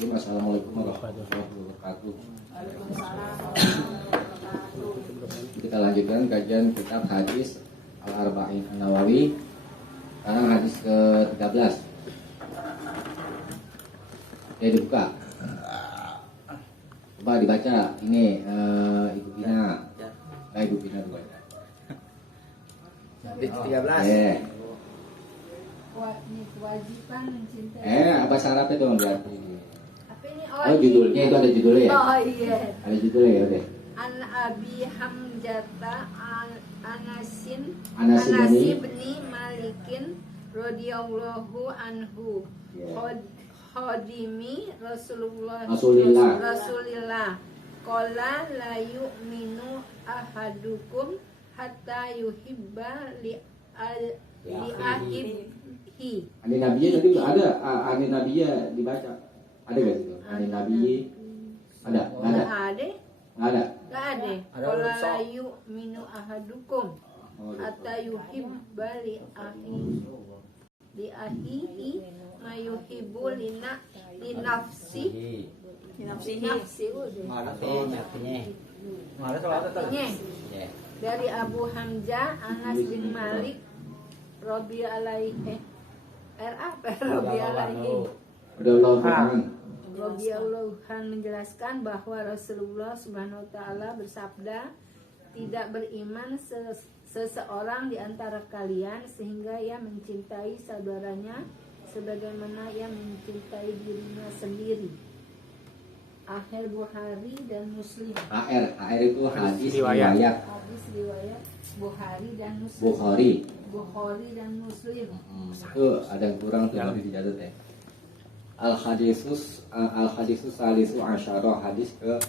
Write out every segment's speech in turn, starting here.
Assalamualaikum warahmatullahi wabarakatuh. Kita lanjutkan kajian kitab hadis Al-Arba'in An-Nawawi. Sekarang hadis ke-13. Ya, dibuka. Coba dibaca. Ini Ibu Pina. Ibu Pina dibaca. Hadis 13. Kewajiban mencintai. Bahasa Arabnya dong berarti. Apa ini? Oh, judulnya itu ada judulnya ya? Oh iya. Ada judulnya ya, udah. An Abi Hamzata Anasin Anasi bin Malikin radhiyallahu anhu. Khodimi Rasulillah. Qala la yu'minu ahadukum hatta yuhibba li ahibihi. Ani Nabiya tadi ada, Ani Nabiya dibaca. Ada nggak itu? Ani Nabiya ada? Nggak ada? Nggak ada. Nggak ada. Qala la yu'minu ahadukum hatta yuhibba li ahihi ma yuhibbu li nafsihi. Dari Abu Hamzah Anas bin Malik Radhiyallahu anhu menjelaskan bahwa Rasulullah Subhanahu wa taala bersabda, tidak beriman seseorang di antara kalian sehingga ia mencintai saudaranya sebagaimana ia mencintai dirinya sendiri. Akhir Bukhari dan Muslim. Akhir itu hadis riwayat. Hadis riwayat Bukhari dan Muslim. Bukhari dan Muslim. Itu ada yang kurang tuh, harus dicatat ya. Al-hadisus salisu asyara, hadis ke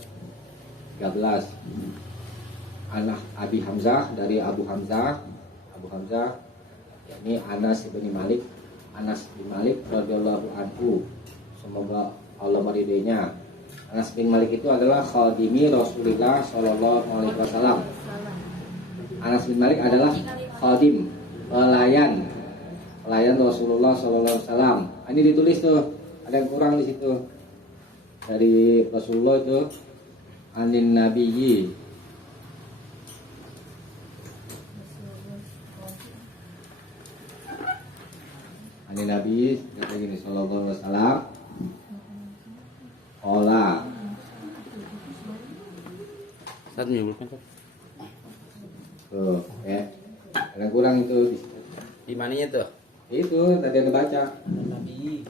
13. Anak Abi Hamzah, dari Abu Hamzah yakni Anas bin Malik radhiyallahu anhu, semoga Allah meridainya. Anas bin Malik itu adalah khadimi Rasulullah sallallahu alaihi wasallam. Anas bin Malik adalah khadim, pelayan Rasulullah sallallahu alaihi wasallam. Ini ditulis tuh, ada yang kurang di situ. Dari Rasulullah itu anin nabiyyi. Anin nabiyyi kata gini sallallahu alaihi wasallam. Ola. Saat menyebutkan Tuh, ya. Ada yang kurang itu. di mananya tuh? Itu tadi Anda baca. Nabi.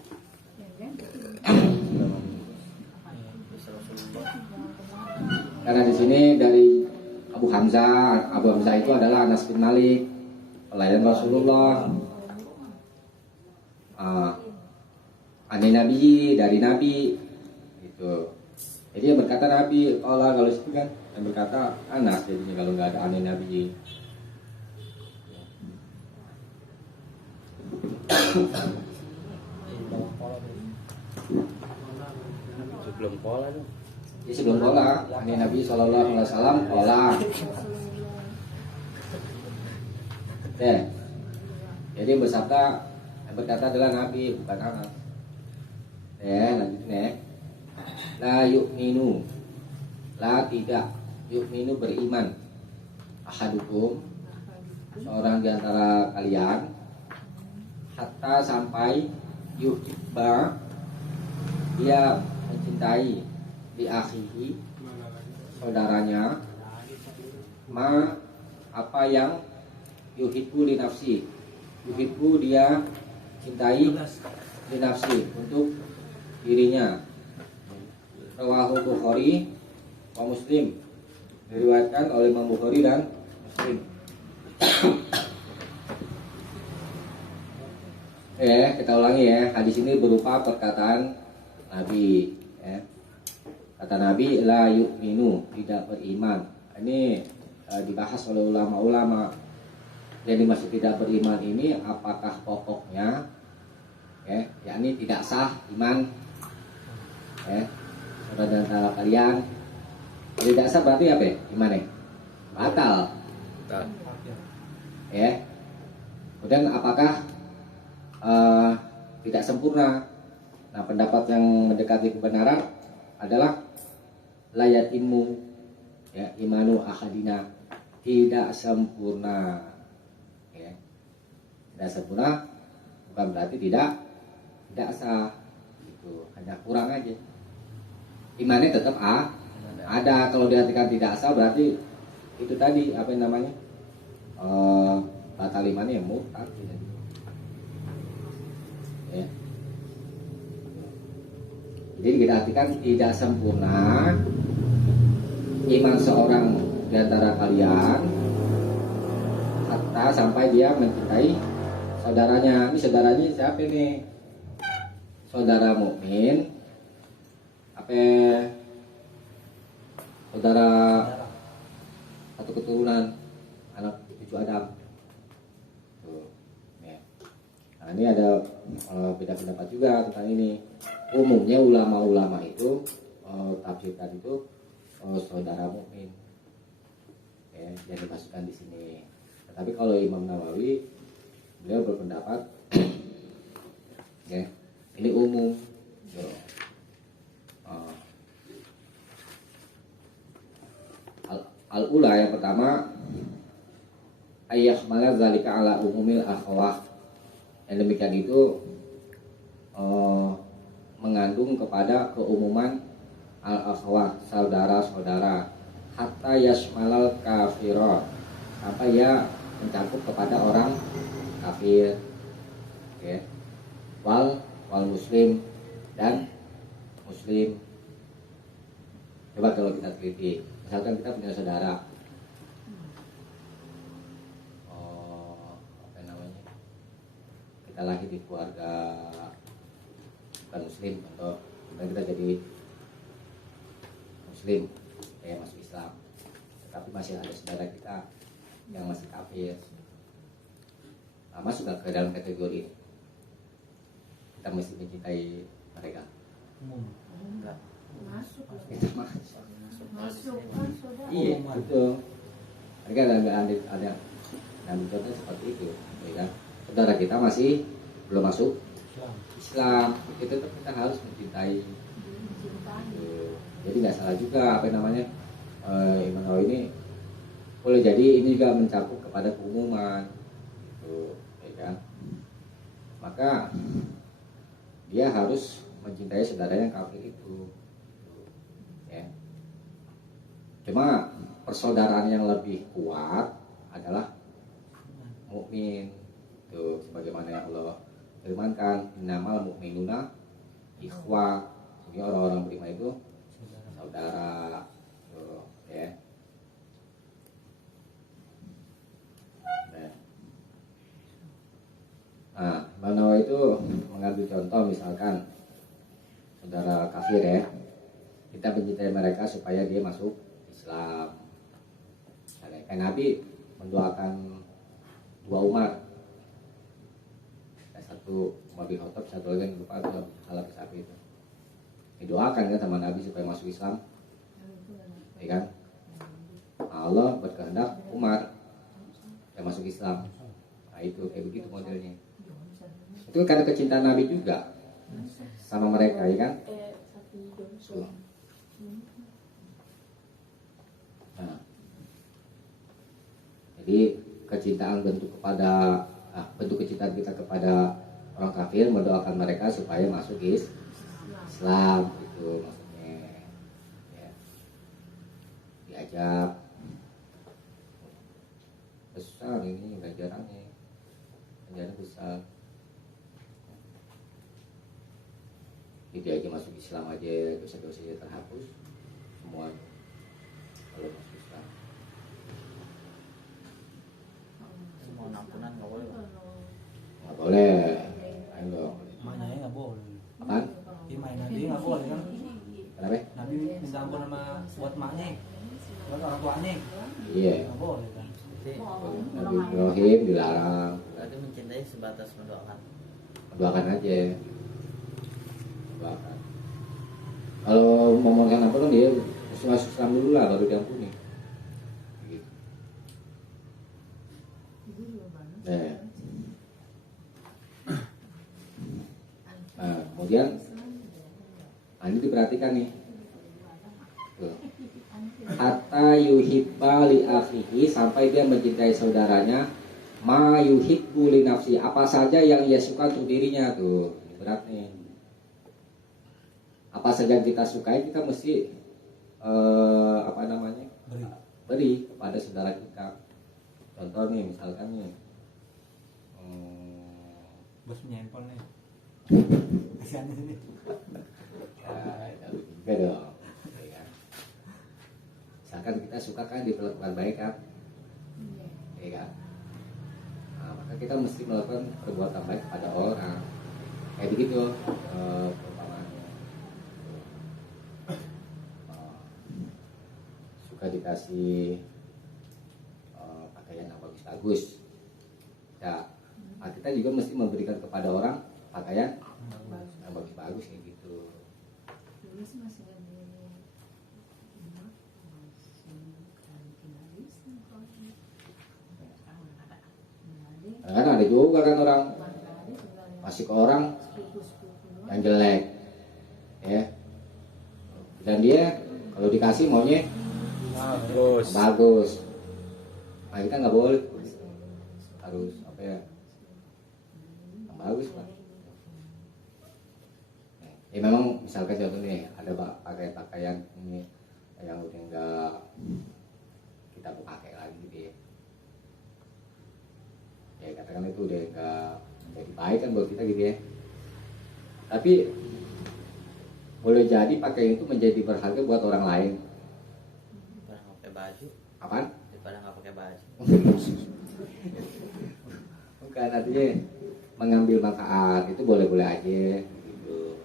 Karena di sini dari Abu Hamzah itu adalah Anas bin Malik, pelayan Rasulullah. Ani Nabi, dari Nabi. Gitu. Jadi yang berkata Nabi, kalau itu kan yang berkata Anas, jadinya kalau nggak ada Ani Nabi. Sebelum pola tuh. Jadi sebelum pola, Ani Nabi sallallahu alaihi wasallam pola. Jadi yang bersabda, yang berkata adalah Nabi, bukan Anas. Lanjutnya ya. La yu'minu, la tidak, yu'minu beriman, ahadukum, seorang di antara kalian, hatta sampai yuhibba, dia mencintai di akhihi, saudaranya, ma, apa yang yuhibbu li nafsi, yuhibbu dia cintai li nafsi, untuk dirinya. Rawahu Bukhari wa Muslim, diriwayatkan oleh Imam Bukhari dan Muslim. Kita ulangi ya. Hadis ini berupa perkataan Nabi ya. Kata Nabi, la yu'minu, tidak beriman. Ini dibahas oleh ulama-ulama. Yang dimaksud tidak beriman ini apakah pokoknya yakni tidak sah iman saudara antara kalian. Kalau tidak sah berarti apa ya? Imannya batal. Kemudian apakah tidak sempurna? Nah, pendapat yang mendekati kebenaran adalah layatimu ya imanu ahadina, tidak sempurna ya. Tidak sempurna bukan berarti tidak sah gitu, hanya kurang aja. Imannya tetap ada. Kalau diartikan tidak sah berarti itu tadi apa yang namanya batal imannya ya murtad ya. Jadi kita artikan tidak sempurna iman seorang di antara kalian hatta sampai dia mencintai saudaranya. Ini saudaranya siapa nih? Saudara mukmin apa? Saudara satu keturunan, anak cucu Adam. Tuh, ya. Nah, ini ada beda pendapat juga tentang ini. Umumnya ulama-ulama itu tafsirkan itu saudara mukmin, ya, yang dimasukkan di sini. Tetapi kalau Imam Nawawi beliau berpendapat, ya, ini umum. Al-ula yang pertama ayah malah zalika ala umumil akhwah. Yang demikian itu mengandung kepada keumuman al-akhwah, saudara-saudara, hatta yasmalal kafirah, sampai ya mencakup kepada orang kafir, ya. wal muslim dan muslim. Coba kalau kita teliti, misalkan kita punya saudara, apa namanya, kita lahir di keluarga bukan muslim atau kita jadi muslim, ya masuk Islam, tetapi masih ada saudara kita yang masih kafir. Nah, masuk ke dalam kategori ini, kita mesti mencintai mereka. Enggak. Masuk. Itu masuk. Masuk kan saudara. Iya, betul. Mereka ada ambil contoh seperti itu, ya kan? Saudara kita masih belum masuk Islam, itu tetap kita harus mencintai. Jadi nggak salah juga apa namanya Imam Nawawi ini, boleh jadi ini juga mencakup kepada keumuman, ya kan? Maka dia harus mencintai saudara yang kafir itu, ya. Cuma persaudaraan yang lebih kuat adalah mukmin, tuh sebagaimana yang Allah firmankan, innamal mu'minuna ikhwah. Jadi orang-orang beriman itu saudara, tuh, ya. Nah, Imam Nawawi itu mengambil contoh misalkan saudara kafir, ya, kita mencintai mereka supaya dia masuk Islam. Kayak Nabi mendoakan dua Umar, satu Umar bin Khattab, satu lagi yang lupa itu salah siapa itu. Didoakan kan sama Nabi supaya masuk Islam, ya kan? Allah berkehendak Umar yang masuk Islam. Nah itu kayak begitu modelnya. Itu karena kecintaan Nabi juga sama mereka, ya kan? Nah, jadi kecintaan bentuk kecintaan kita kepada orang kafir, mendoakan mereka supaya masuk Islam, itu maksudnya, ya. Diajak besar ini pelajarannya besar. Jadi aja masuk Islam aja dosa-dosanya terhapus semua kalau masuk Islam. Semua ampunan nggak boleh. Nggak boleh. Ayo. Maknanya nggak boleh. Apaan? Imai Nabi nggak boleh kan? Kenapa? Nabi minta ampun sama buat maknya, buat orang tuanya. Iya. Nggak boleh kan? Nabi Ibrahim dilarang. Berarti mencintai sebatas mendoakan. Doakan aja. Doakan. Kalau memohonkan ampun dia mesti masuk Islam dulu lah baru diampuni. Gitu. Nah, kemudian Nah, ini diperhatikan nih. Tuh. Hatta yuhibba li akhihi, sampai dia mencintai saudaranya, ma yuhibbu li nafsi, apa saja yang ia suka untuk dirinya. Tuh, ini berat nih. Apa saja yang kita sukai, kita mesti beri kepada saudara kita. Contoh nih, misalkan nih, Bos punya handphone nih. Kasihan di sini. ya juga dong. Ya kan? Misalkan kita suka kan diperlakukan baik kan, ya kan? Nah, maka kita mesti melakukan perbuatan baik kepada orang. Kayak begitu, perumpamannya. Suka dikasih pakaian yang bagus-bagus, ya. Nah, kita juga mesti memberikan kepada orang pakaian yang bagus-bagus kayak gitu. Kan ada juga kan orang masih ke orang yang jelek, ya. Dan dia kalau dikasih maunya bagus. Nah, kita nggak boleh, harus apa ya, yang bagus pak. Ya memang misalkan contohnya ada pakaian ini yang udah nggak kita pakai lagi gitu ya. Ya katakan itu udah nggak menjadi baik kan buat kita gitu ya. Tapi boleh jadi pakaian itu menjadi berharga buat orang lain. Daripada nggak pakai baju. Apaan? Daripada nggak pakai baju. Bukan, artinya mengambil manfaat itu boleh-boleh aja gitu.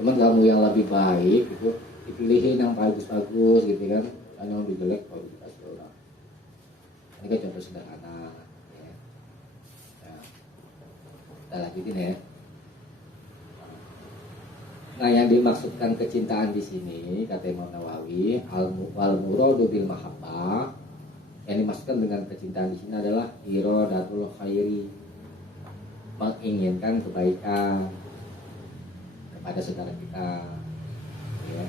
Cuman kamu yang lebih baik itu dipilihin yang bagus-bagus gitu kan. Yang lebih jelek kalau dikasih orang. Ini kan contoh sederhana ya. Ya. Kita lanjutin ya. Nah, yang dimaksudkan kecintaan di sini kata Imam Nawawi, wal muradu bil mahabbah, yang dimaksudkan dengan kecintaan di sini adalah iradatul khairi, menginginkan kebaikan kepada saudara kita, ya.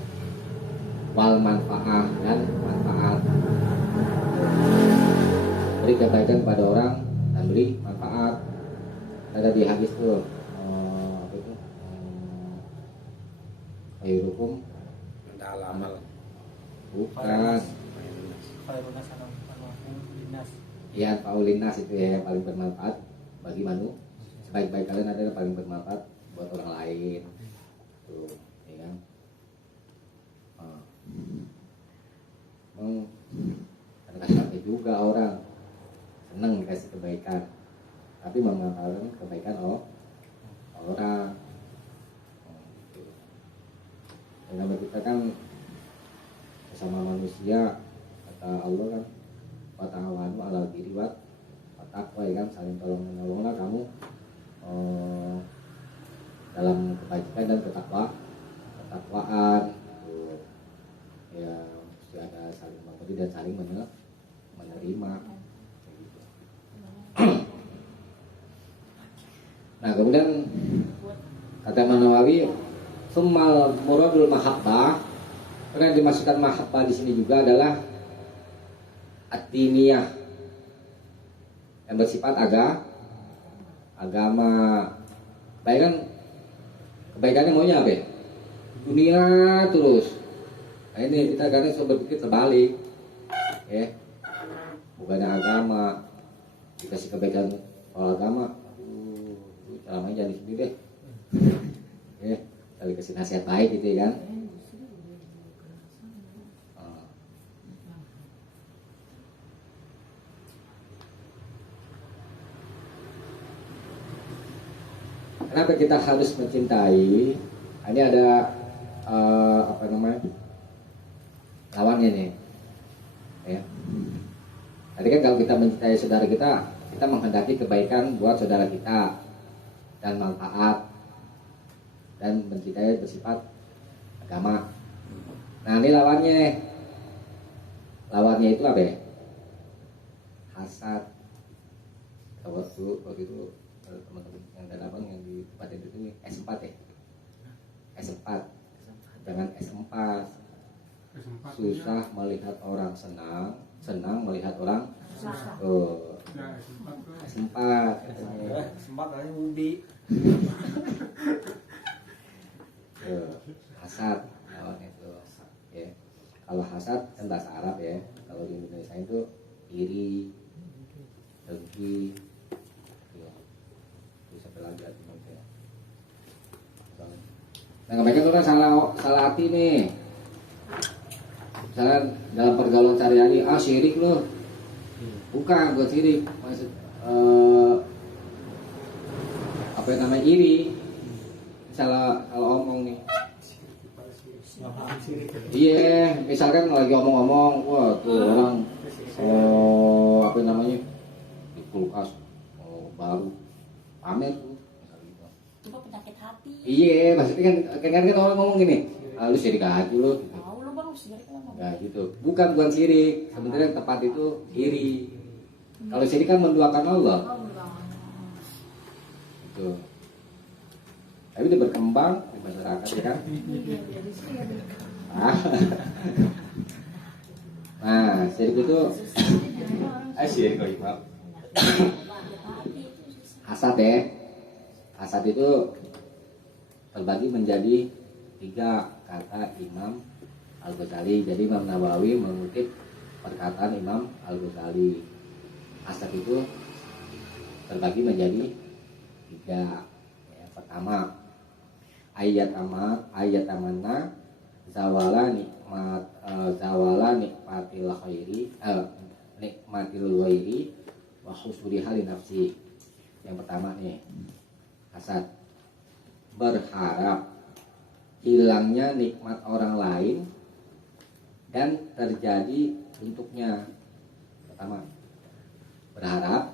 Wal manfaah, dan manfaat, beri kebaikan kepada orang dan beri manfaat. Ada di hadis tuh apa itu, khairukum amal. bukan, Khairun nas dinas. ya paulinas itu ya, yang paling bermanfaat bagi manusia. Sebaik-baik kalian adalah paling bermanfaat buat orang lain. Tuh, ya kan? Kadang-kadang juga orang senang dikasih kebaikan, tapi memanfaatkan kebaikan orang. Dan kita kan sesama manusia, kata Allah kan, wa ta'awanu 'alal birri wat taqwa, ya kan, saling tolong menolonglah kamu dalam kebajikan dan ketakwaan. Ya mesti ada saling memberi dan saling menerima. Nah, kemudian kata Imam Nawawi, summal muradul mahabbah, karena yang dimaksudkan mahabbah di sini juga adalah at-diniyah, yang bersifat agama. Kebaikannya maunya apa ya? Dunia terus. Nah, ini kita kadang suka berpikir terbalik, ya. Bukannya agama dikasih kebaikan, kalau agama ceramahnya jadi sendiri deh. Ya, kali kasih nasihat baik gitu ya kan. Kenapa kita harus mencintai? Ini ada apa namanya, lawannya nih, ya. Tadi kan kalau kita mencintai saudara kita menghendaki kebaikan buat saudara kita dan manfaat, dan mencintai bersifat agama. Nah, ini lawannya itu apa ya? Hasad. Waktu itu teman-teman yang dalam yang di tempat itu S4 ya, S4 Jangan S4. Susah melihat orang senang, senang melihat orang S4. Sempat aja ubi. Hasad lawan itu. Ya. Kalau hasad kan bahasa Arab ya. Kalau di Indonesia itu iri, dengki, ya. Bisa belajar ya. Nah, kebanyakan itu kan salah hati nih. Misalnya dalam pergaulan sehari-hari, syirik loh. Bukan, bukan syirik. Maksud apa yang namanya iri. Salah omong nih. Iya, misalkan lagi omong-omong, wah tuh orang apa namanya di kulkas baru pamer tuh. Itu penyakit hati. Iya, maksudnya kan orang ngomong gini, lu syirik aja lu. Tahu lu Bang, syirik ngomong. Nah gitu, bukan syirik. Sebenarnya yang tepat itu iri. Kalau syirik kan menduakan Allah. Gitu. Tapi dia berkembang di masyarakat ya kan. Nah, syirik itu syirik kok maaf. Hasad ya. Hasad itu terbagi menjadi 3 kata Imam Al-Ghazali. Jadi Imam Nawawi mengutip perkataan Imam Al-Ghazali. Hasad itu terbagi menjadi 3. Yang pertama, ayat amanna zawala nikmatil khairi nikmatil ghairi wa husuli hali nafsi. Yang pertama nih, hasad, berharap hilangnya nikmat orang lain dan terjadi untuknya. Pertama, berharap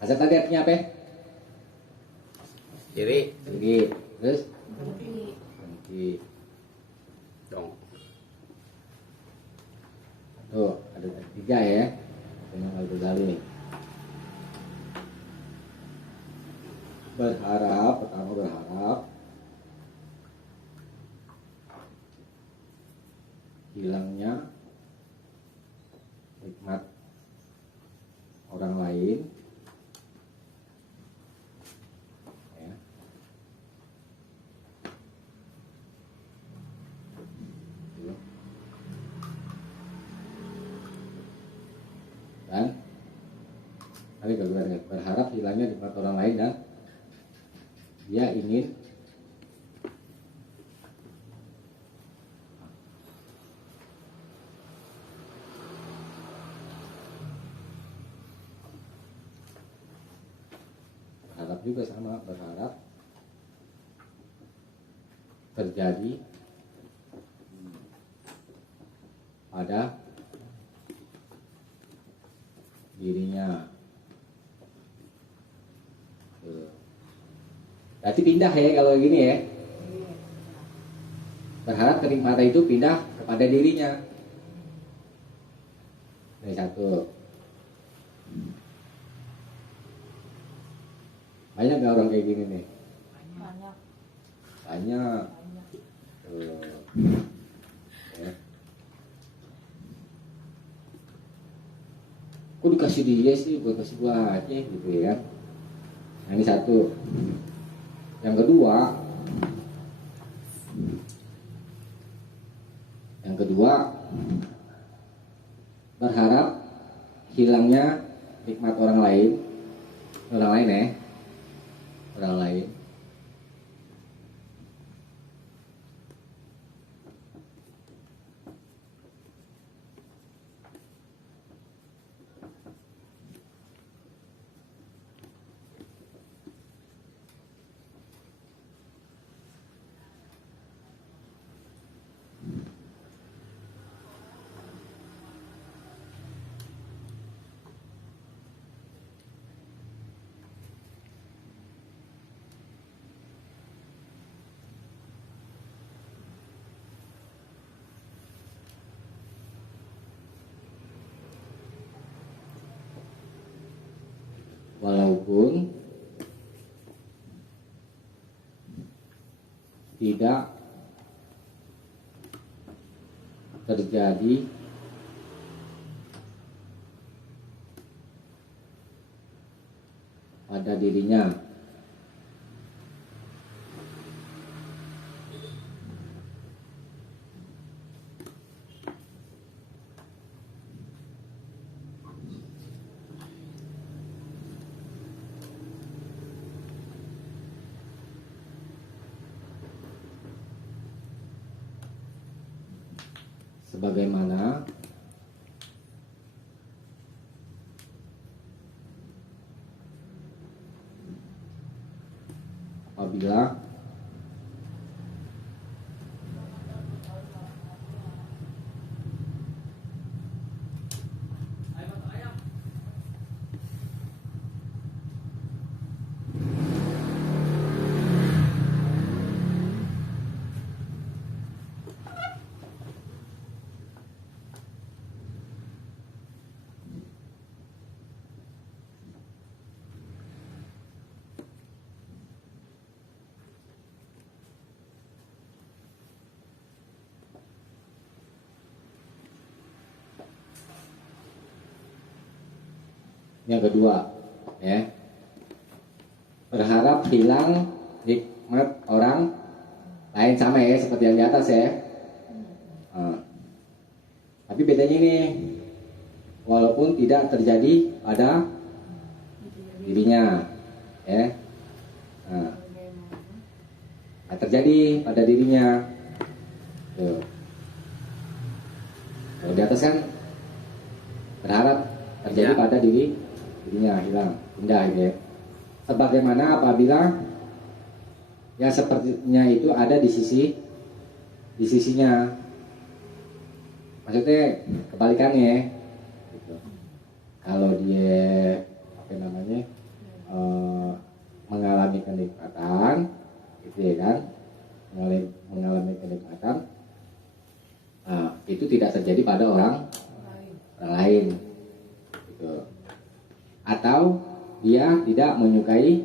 hasad tadi artinya apa? Iri. Iri. Terus? Dengki. Dong. Tuh, ada 3 ya. Dengan Al-Ghazali. Berharap, pertama berharap hilangnya nikmat orang lain ya. Dan tapi berharap hilangnya nikmat orang lain dan dia ingin berharap juga sama, berharap terjadi pada dirinya. Berarti pindah ya kalau gini ya. Berharap kenikmatan itu pindah kepada dirinya. Ini satu. Banyak gak orang kayak gini nih? Banyak. Ya. Kok dikasih dia sih, gue kasih gua aja gitu ya. Nah, ini satu. Yang kedua berharap hilangnya nikmat orang lain ya, orang lain. walaupun tidak terjadi pada dirinya. Sebagaimana apabila yang kedua, ya, berharap hilang nikmat orang lain, sama ya seperti yang di atas ya. Tapi bedanya ini, walaupun tidak terjadi pada dirinya, ya, terjadi pada dirinya. Tuh. Kalau di atas kan berharap terjadi pada dirinya, hilang, pindah gitu ya. Sebagaimana apabila yang sepertinya itu ada di sisinya, maksudnya kebalikannya gitu. Kalau dia mengalami kenikmatan gitu ya kan, mengalami kenikmatan, itu tidak terjadi pada orang lain gitu. Atau dia tidak menyukainya,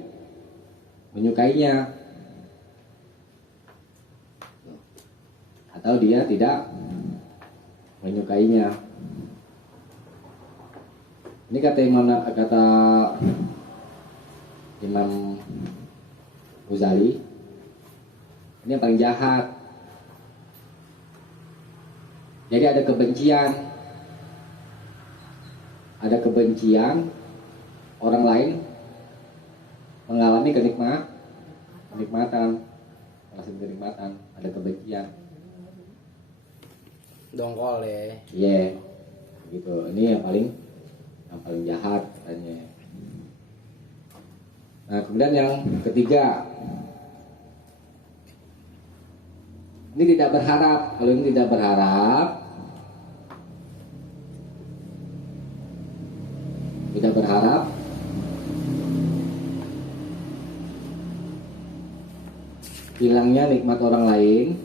atau dia tidak menyukainya. Ini kata Imam Ghazali, ini yang paling jahat. Jadi ada kebencian orang lain mengalami kenikmatan, ada kebencian. Dongkol ya. Iya, gitu. Ini yang paling jahat katanya. Nah, kemudian yang ketiga, ini tidak berharap. Kalau ini tidak berharap, hilangnya nikmat orang lain,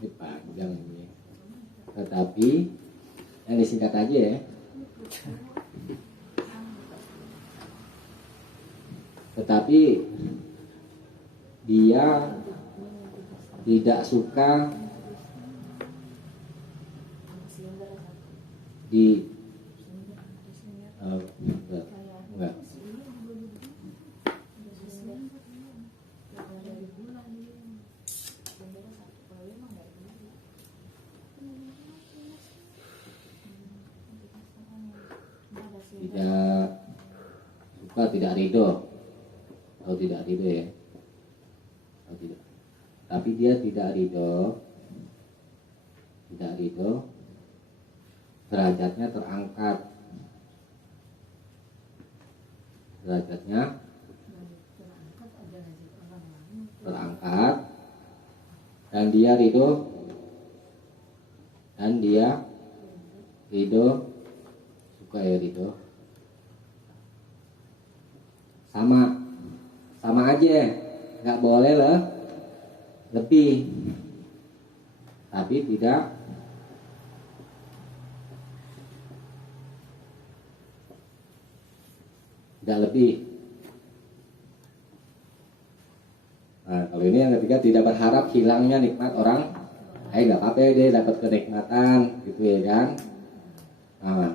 ini panjang ini. Tetapi yang disingkat aja ya. Tetapi dia tidak suka enggak. Tidak suka, tidak ridho, atau tidak ridho ya, atau tidak. Tapi dia tidak ridho, derajatnya terangkat, dan dia ridho suka ya ridho. Sama aja, nggak boleh lah lebih, tapi tidak lebih. Nah, kalau ini yang ketiga, tidak berharap hilangnya nikmat orang. Nggak apa-apa deh dapat kenikmatan gitu ya kan. Nah,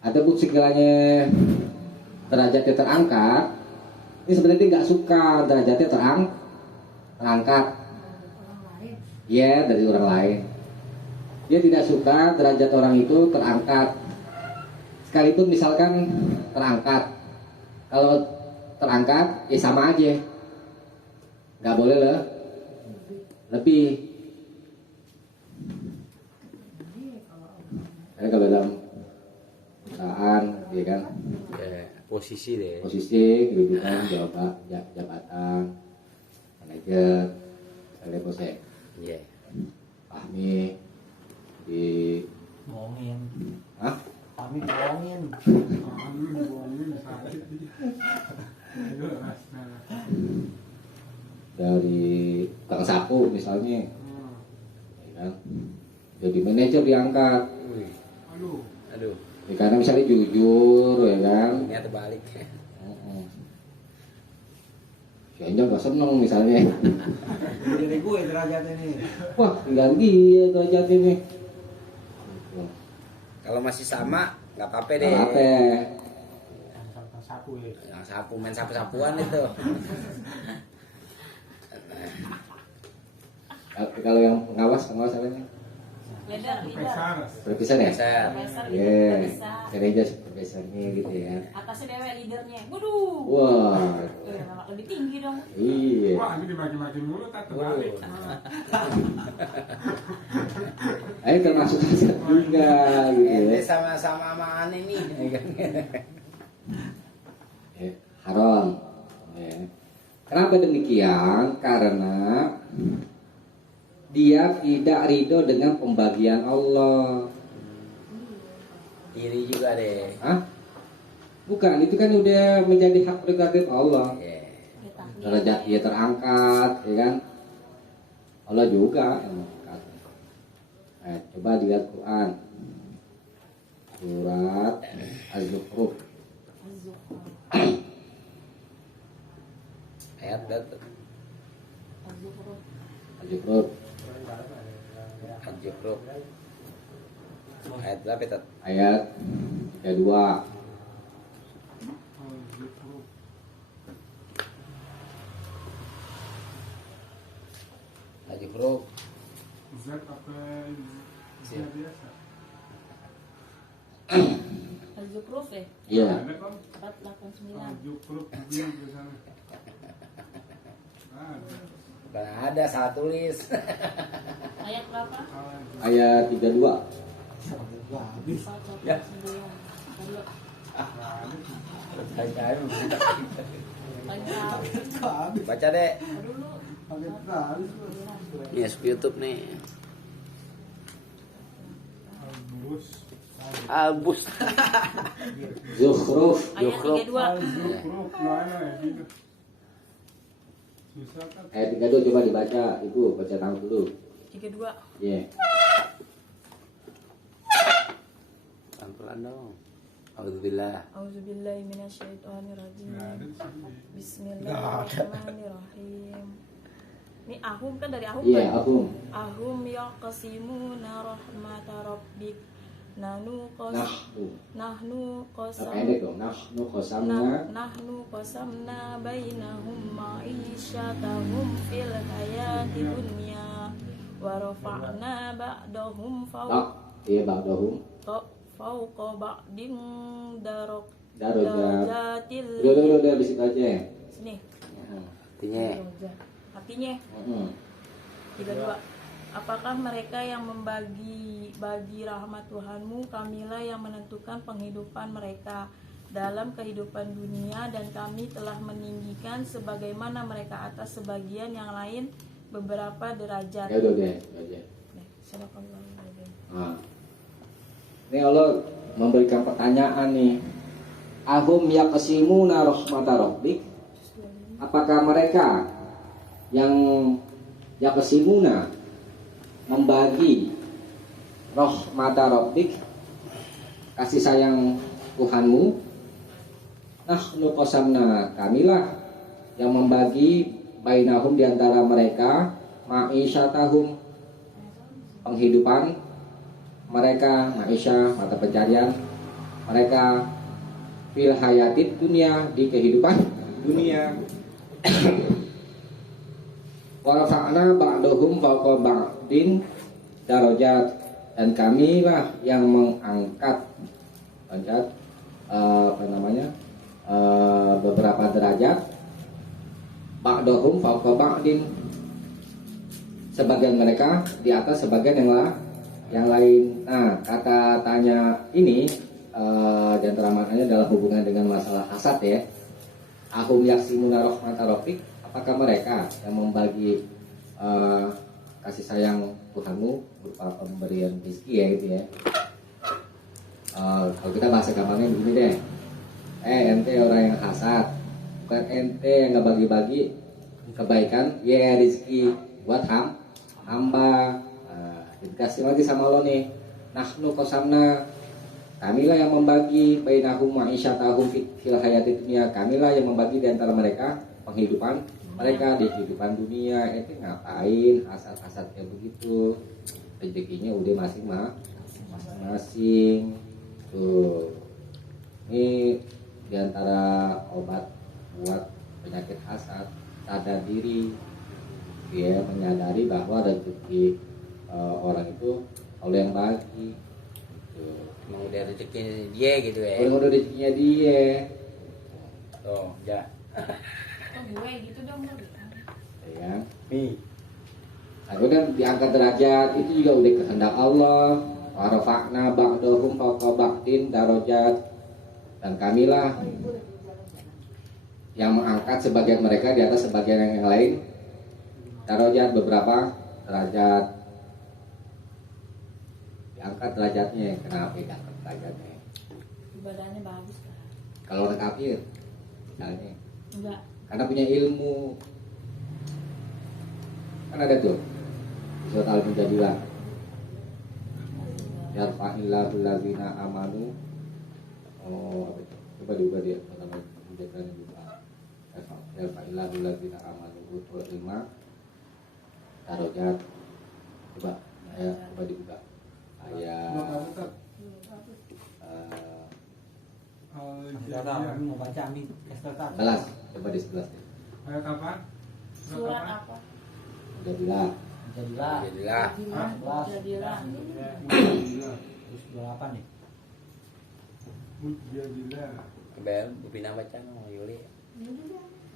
ada pun sekiranya derajatnya terangkat, ini sebenarnya nggak suka derajatnya terangkat. Ya, dari orang lain. Dia tidak suka derajat orang itu terangkat. Sekalipun misalkan terangkat, kalau terangkat ya sama aja, nggak boleh lah lebih. Karena kalau dalam perusahaan, ya kan, posisi deh. posisi kedudukan jabatan manajer, misalnya bosnya Iya. Fahmi di Bohongin. Hah? Kami bohongin. dari tukang sapu misalnya, ya kan, jadi manajer diangkat. Aduh. Ya, karena misalnya jujur, ya kan. Ini terbalik. Si Anjang gak seneng misalnya. Jadi gue derajat ini. Wah, tinggal dia derajat ini. Kalau masih sama nggak apa-apa deh. Nggak apa. Yang sapu ya. Yang sapu main sapu-sapuan itu. Kalau yang pengawas apa nih? Leader. Supervisor ya? Besar. Iya. Saya aja supervisornya gitu ya. Atasnya dewe leadernya. Waduh. Wah. Lebih tinggi dong. Iya. Wah, ini dibagi-bagi mulu tak terbalik. Ayo termasuk derajat juga gitu Ente ya. sama-sama sama aneh nih. Ya, haram. Ya. Kenapa demikian? Karena dia tidak ridho dengan pembagian Allah. Iri juga deh. Hah? Bukan, itu kan udah menjadi hak prerogatif Allah. Iya. Derajat dia terangkat, ya kan? Allah juga yang mengangkat. Nah, coba dilihat Quran. Surat Az-Zukhruf. Ayat dat. Az-Zukhruf Ajibro. Ayat berapa tat? ayat 32. Ajibro. Z apa Z biasa? Al-Zukruf ya. Iya. Ada kan? 489. Jukruk bilang ke sana. Ada. Bukan ada, salah tulis. Ayat berapa? Ayat 32. 489. Ya. Ayo, Baca deh. dulu. Yes, YouTube nih. Terus Albus. Zukhruf. Ayat 32. Jukruk mana ya gitu. Susah kan? Ayat 32 coba dibaca, Ibu, baca tahu dulu. 32. Iya. Pelan-pelan dong. Alhamdulillah. Auzubillahi minasyaitonirrajim. Nggak ada di sini. Bismillahirrahmanirrahim. Ini ahum kan dari ahum Iya, kan? aku. Ahum yaqsimuna rahmata rabbik. Nahnu Pendek dong. Nahnu qasamna nahnu qasamna bainahum ma'isyatahum fil hayati dunya wa rafa'na ba'dahum Iya, ba'dahum fawqa ba'din darajat. darajatil. Udah di situ aja. Sini Artinya artinya 32. Apakah mereka yang bagi rahmat Tuhanmu, kamilah yang menentukan penghidupan mereka dalam kehidupan dunia, dan kami telah meninggikan sebagaimana mereka atas sebagian yang lain beberapa derajat. Ya udah aja. Sadaqallahul adzim. Nah. Ini Allah memberikan pertanyaan nih. Ahum yaqsimuna rahmata rabbik? Apakah mereka yang yaqsimuna membagi rahmata rabbik, kasih sayang Tuhanmu? Nahnu qasamna, kamilah yang membagi bainahum di antara mereka ma'isyatahum, penghidupan mereka, maisha mata pencarian mereka, fil hayatid dunia, di kehidupan dunia. Wa rafa'na ba'dahum fawqa ba'din darajat, dan kamilah yang mengangkat beberapa derajat, ba'dahum fawqa ba'din, sebagian mereka di atas sebagian yang lain. Nah, kata tanya ini di antara maknanya dalam hubungan dengan masalah hasad ya. Ahum yaksimuna rahmata rabbik, apakah mereka yang membagi kasih sayang Tuhanmu berupa pemberian rezeki ya gitu ya. Kalau kita bahasa gampangnya begini deh. Ente orang yang hasad, bukan ente yang nggak bagi-bagi kebaikan ya rezeki buat hamba. Dikasih lagi sama Allah nih. Nahnu qasamna, kamilah yang membagi bainahum ma'isyatahum fil hayatid dunya, kamilah yang membagi di antara mereka penghidupan mereka di kehidupan dunia. Ente ngapain hasad-hasad kayak begitu? Rezekinya udah masing-masing. Tuh. Ini di antara obat buat penyakit hasad, sadar diri. Dia menyadari bahwa rezeki orang itu Allah yang bagi gitu. Emang udah rezeki dia gitu ya. Udah rezekinya dia. Tuh, ya. Oh, gue gitu dong, Ya. Nih. Kemudian diangkat derajat itu juga udah kehendak Allah. Wa rafa'na ba'dahum fawqa ba'din darajat, dan kamilah yang mengangkat sebagian mereka di atas sebagian yang lain. Darajat, beberapa derajat. Diangkat derajatnya. Kenapa diangkat derajatnya? ibadahnya bagus kan? Kalau orang kafir misalnya, Enggak. karena punya ilmu, kan ada tuh di surat Al-Mujadilah, yarfa'illahu allazina amanu. Oh, coba diubah dia pertama Mujadilah juga. Yarfa'illahu allazina amanu utul ilma darajat. Coba coba dibuka ayat Kami mau baca Amin. Kasih 11. Coba di 11. Ayat apa? Surat apa? Mujadilah. Jadilah. Jadilah. Jadilah. Terus 28 nih. Mujadilah. Kebel, Bupina baca no, Yuli.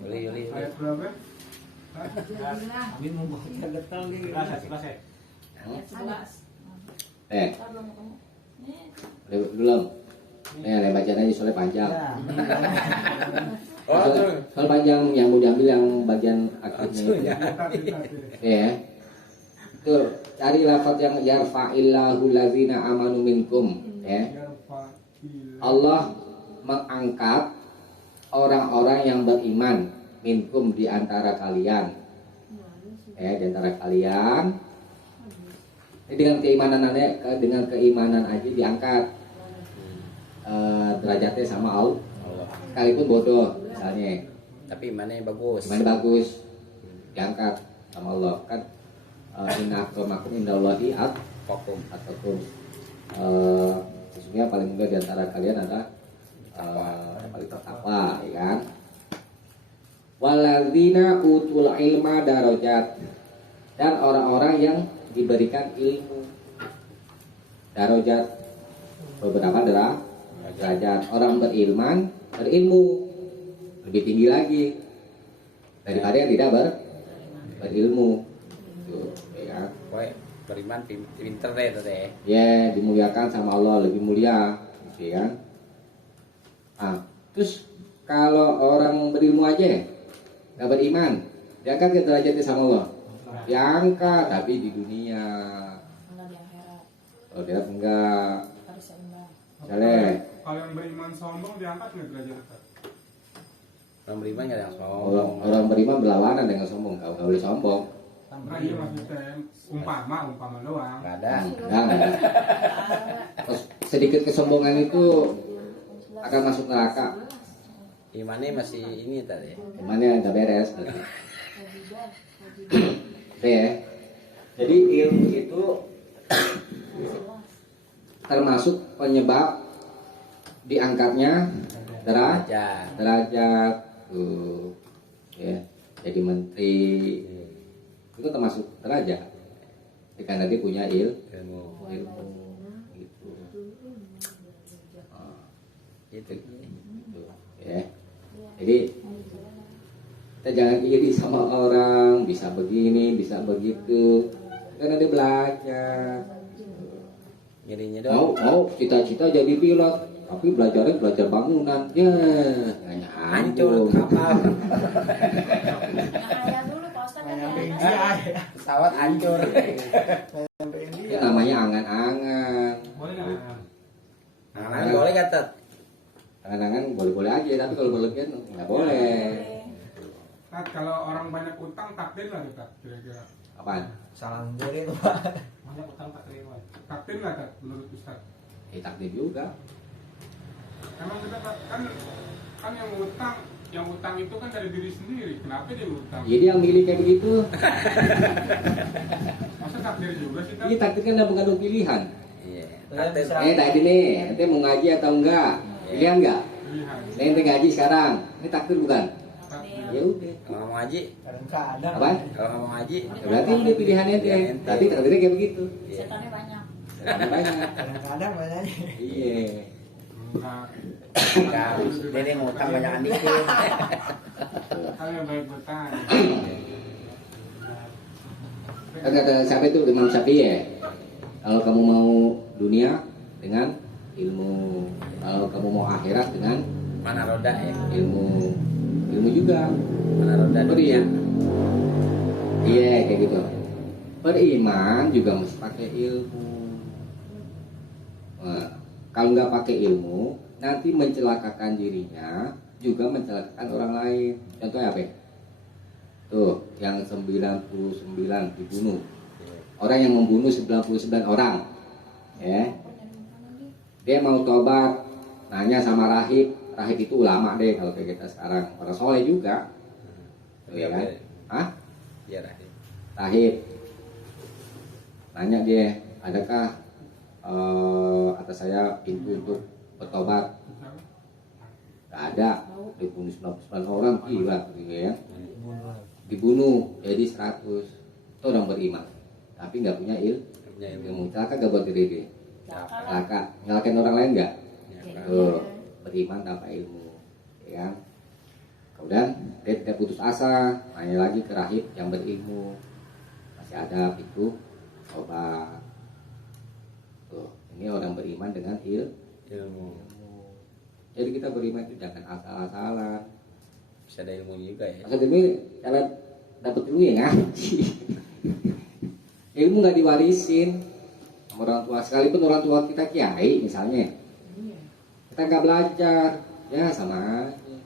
Yuli. Ayat berapa? Amin mau baca detail nih. Kelas ya. Ayat 11. Belum ketemu. Nih. Belum. Nih, bacaan aja soalnya panjang. Ya. Oh, tuh. Soal panjang yang mau diambil yang bagian akhirnya. Ya. Tuh, cari lafaz yang yarfa'illahu allazina amanu minkum, ya. Allah mengangkat orang-orang yang beriman minkum di antara kalian. Ya, di antara kalian. Dengan keimanan aja diangkat. Derajatnya sama Allah. Sekalipun bodoh misalnya, Tapi imannya bagus. gimana bagus diangkat sama Allah kan. Inna akramakum indallahi Fokum. atqakum. Sesungguhnya paling mulia di antara kalian adalah paling bertakwa, ya kan. Waladzina utul ilma darajat, dan orang-orang yang diberikan ilmu darajat, beberapa derajat. Orang berilmu lebih tinggi lagi daripada yang tidak berilmu. Tuh, ya. Woi, beriman pinter deh tuh deh. Ya, dimuliakan sama Allah, lebih mulia, gitu ya. Terus kalau orang berilmu aja nggak beriman, diangkat ke derajatnya sama Allah. Diangkat, tapi di dunia. Enggak di akhirat. Kalau dia enggak. Harus seimbang. Misalnya Kalau yang beriman sombong diangkat nggak derajat Ustaz? Orang beriman nggak ada yang orang, sombong. orang beriman berlawanan dengan sombong, nggak boleh sombong. Nah iya maksudnya umpama doang. Nggak ada. Nggak ada. Terus sedikit kesombongan itu akan masuk neraka. Imannya masih ini tadi. Gimana nggak beres berarti. Oke ya. Jadi ilmu itu termasuk penyebab diangkatnya Aja. derajat tuh ya, jadi menteri itu termasuk derajat karena dia punya Ilmu. ilmu gitu. Ah, Itu. gitu ya. Jadi kita jangan iri sama orang bisa begini bisa begitu karena dia belajar. Nyerinya doang. Mau cita-cita jadi pilot tapi belajar bangunan ya hanya Hancur kapal. Ayah dulu Pak Ustaz kan ya. Pesawat hancur. ya, namanya angan-angan. Boleh nggak? Nah, boleh kata. Angan-angan boleh-boleh aja tapi kalau berlebihan nggak boleh. Nah, kalau orang banyak utang takdir lah kita kira-kira. Apaan? Salah sendiri tuh Pak. Banyak utang takdir lah. Takdir lah Kak, menurut Ustaz. Takdir juga. Emang kita kan yang utang itu kan dari diri sendiri. Kenapa dia utang? Jadi yang milih kayak begitu Masa takdir juga sih ini kan? takdir kan udah mengandung pilihan. Iya. Takdir. Tadi nih ente mau ngaji atau enggak pilihan enggak Pilihan. ente ngaji sekarang ini takdir bukan ya udah Kalau mau ngaji, Kadang-kadang. apa kalau nggak mau ngaji, berarti udah pilihannya ente tadi takdirnya kayak begitu. Setannya banyak. Sekarang banyak Kadang-kadang banyaknya. iya. Enggak. enggak. Dia ngutang banyakan dikit. Hal yang baik bertahan. Kan kata siapa itu Imam Syafi'i ya, kalau kamu mau dunia dengan ilmu, kalau kamu mau akhirat dengan Mana roda ya? ilmu juga. Mana roda dunia? Iya kayak gitu. Beriman juga mesti pakai ilmu. Nah, kalau nggak pakai ilmu, nanti mencelakakan dirinya, juga mencelakakan orang lain. Contohnya apa? Tuh, yang 99 dibunuh. Orang yang membunuh 99 orang, ya. Dia mau tobat, nanya sama rahib. Rahib itu ulama deh kalau kayak kita sekarang. Orang soleh juga, ya kan? Hah? Iya Rahim. Rahib nanya dia, adakah atas saya pintu untuk bertobat? Gak ada. Dibunuh 99 orang, gila gitu ya. Dibunuh jadi 100. Itu orang beriman tapi nggak punya ilmu. Celaka gak buat diri dia? Celaka. Nyalakan orang lain nggak? Tuh, beriman tanpa ilmu, ya kan? Kemudian dia tidak putus asa, nanya lagi ke rahib yang berilmu, masih ada pintu coba. Tuh, ini orang beriman dengan Ilmu. Jadi kita beriman itu jangan asal-asalan. Bisa ada ilmu juga ya. Maksud ini kalau dapat ilmu ya ngaji. Ilmu nggak diwarisin sama orang tua, sekalipun orang tua kita kiai misalnya, kita nggak belajar, ya sama aja.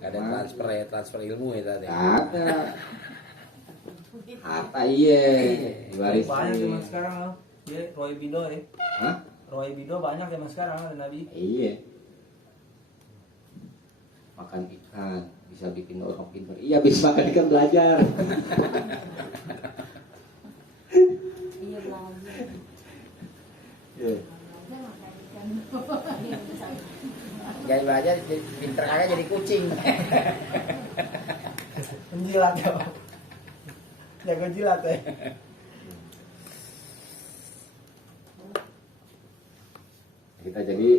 Gak ada transfer ilmu ya tadi. Nggak ada. Harta iya Banyak zaman diwarisin. sekarang loh. Dia Roy Bido ya. Hah? Roy Bido banyak zaman sekarang ada Nabi. Iya. Makan ikan bisa bikin orang pintar. Iya, bisa makan ikan belajar. Iya belajar. Iya. Jadi belajar, pinter kagak jadi kucing. Penjilat ya. Jago jilat ya. Kita jadi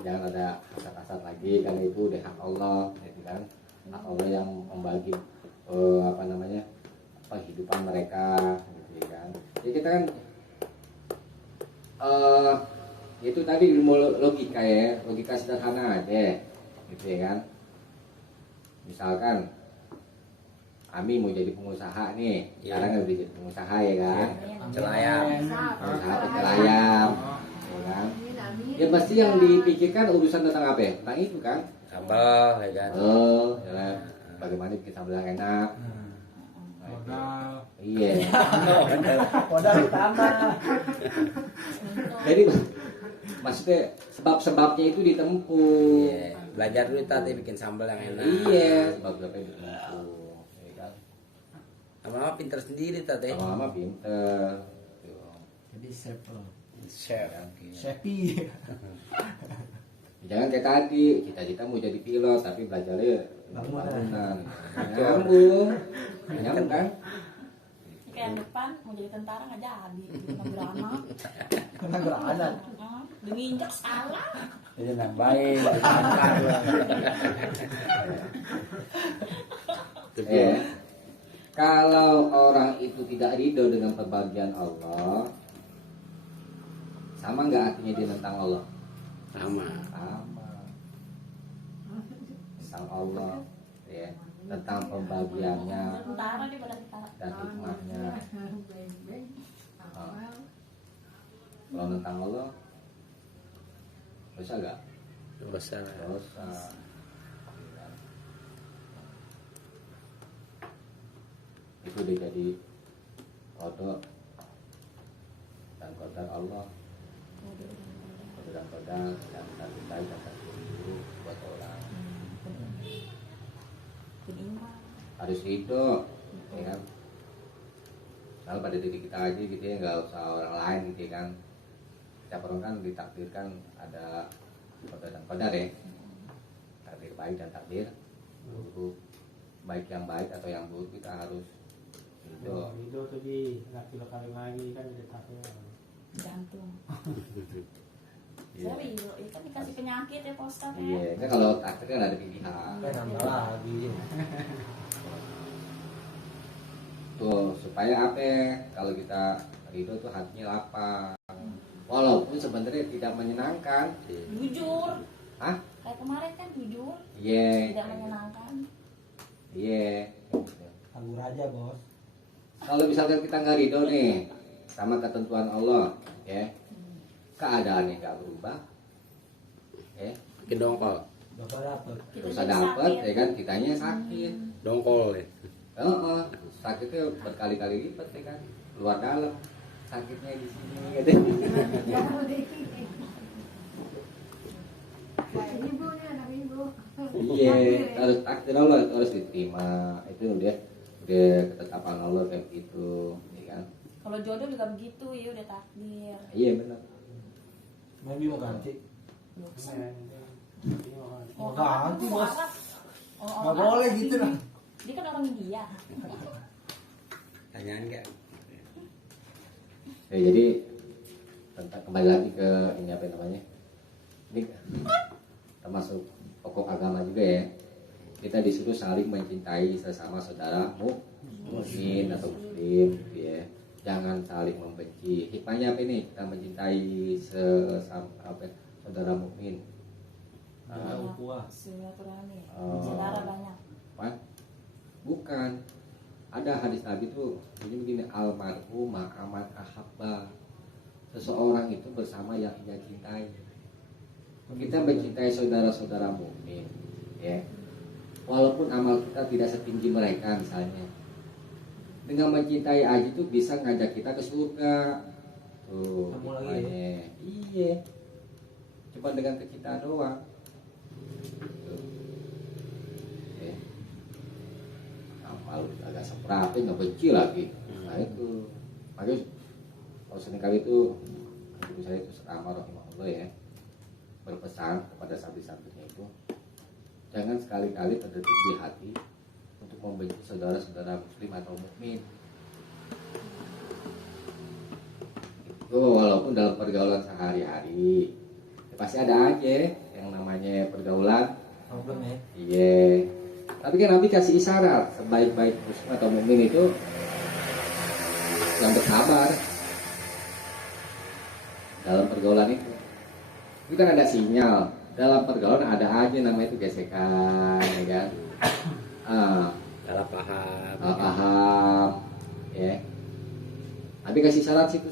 jangan ada hasad-hasad lagi karena itu udah hak Allah, gitu kan? Hak Allah yang membagi kehidupan mereka, gitu kan? Jadi kita kan itu tadi ilmu logika ya, logika sederhana aja, gitu ya kan? Misalkan Ami mau jadi pengusaha nih, sekarang nggak jadi pengusaha ya kan? Celayam. Pengusaha pecel ayam, ya kan? Ya pasti yang dipikirkan urusan tentang apa ya? Tentang itu kan. Sambal ya kan. Oh, ya, bagaimana bikin sambal yang enak. Modal. Iya. Modal utama. Jadi maksudnya sebab-sebabnya itu ditempuh. Iya, belajar dulu tadi bikin sambal yang enak. Iya, sebab-sebabnya ditempuh. Ya kan? Lama-lama pinter sendiri tadi. Lama-lama pinter. Jadi chef lo. Chef. Chefi. Jangan kayak tadi, cita-cita mau jadi pilot tapi belajarnya Bangunan. Nyambung. Nyambung kan? Kayak depan mau jadi tentara nggak jadi, beranak. Kena beranak. Diinjak salah. Jadi nambahin. Kalau orang itu tidak ridho dengan pembagian Allah, sama nggak artinya dia tentang Allah? Sama. Sama. Sang Allah, ya, tentang pembagiannya Tentara dia pada tentara. dan hikmahnya. Kalau tentang Allah, dosa nggak? Dosa. Dosa. Itu udah jadi kodok dan kodar Allah. Kodok dan kodar dan satu baik dan satu buruk buat orang. Harus ridho, ya kan? Kalau pada diri kita aja gitu ya, nggak usah orang lain gitu ya kan. Setiap orang kan ditakdirkan ada kodar dan kodar ya. Takdir baik dan takdir buruk. Baik yang baik atau yang buruk kita harus ridho. Ridho tuh di nggak kilo kali lagi kan jadi takut. Jantung. Iya. Serius, itu kan dikasih penyakit ya Pak Ustadz ya. Iya, kan kalau takdir kan ada pilihan. Kan nambah lagi. Tuh, supaya apa? Kalau kita ridho tuh hatinya lapang. Walaupun sebenarnya tidak menyenangkan. Jujur. Hah? Kayak kemarin kan jujur, Iya. tidak menyenangkan. Iya. Kabur aja bos. Kalau misalkan kita nggak ridho nih sama ketentuan Allah, ya, keadaannya nggak berubah, ya, Bikin dongkol. Bapak dapet. Kita terus jadi dapat, sakit. ya kan, kitanya sakit. Dongkol ya. Sakitnya berkali-kali lipat, ya kan, luar dalam. Sakitnya di sini, ya Iya, harus takdir Allah harus diterima. Itu udah ketetapan Allah kayak gitu, ya kan? Kalau jodoh juga begitu ya udah takdir. Iya benar. Maybe mau ganti. Mau ganti, Arab, mau Bos. Arab. Oh, Nggak orang boleh Arab. gitu lah. Dia kan orang India. Tanyaan enggak? Ya, jadi tentang kembali lagi ke ini apa namanya? Ini termasuk pokok agama juga ya. Kita disuruh saling mencintai sesama saudara mukmin atau muslim, gitu ya. Jangan saling membenci. Hikmahnya apa ini? Kita mencintai sesama saudara mukmin. Banyak silaturahmi. Oh. Saudara banyak. Apa? Bukan. Ada hadis Nabi tuh begini, almarhum ma'aman ahabba. Seseorang itu bersama yang ia cintai. Kita mencintai saudara-saudara mukmin, ya. Walaupun amal kita tidak setinggi mereka misalnya. Dengan mencintai aja tuh bisa ngajak kita ke surga. Tuh, Kamu lagi hikmahnya. Iya. Cuma dengan kecintaan doang. Tuh. Ya. Amal agak seberapa nggak benci lagi. Nah itu. Makanya kalau seringkali itu guru saya itu Sekama rahimahullah ya, berpesan kepada santri-santrinya itu, jangan sekali-kali terdetik di hati untuk membenci saudara-saudara muslim atau mukmin. Itu walaupun dalam pergaulan sehari-hari ya pasti ada aja yang namanya pergaulan. Problem ya. Iya. Tapi kan Nabi kasih isyarat sebaik-baik muslim atau mukmin itu yang bersabar dalam pergaulan itu. Itu kan ada sinyal. Dalam pergaulan ada aja namanya itu gesekan, ya kan? Salah paham. Paham, ya. Tapi kasih syarat situ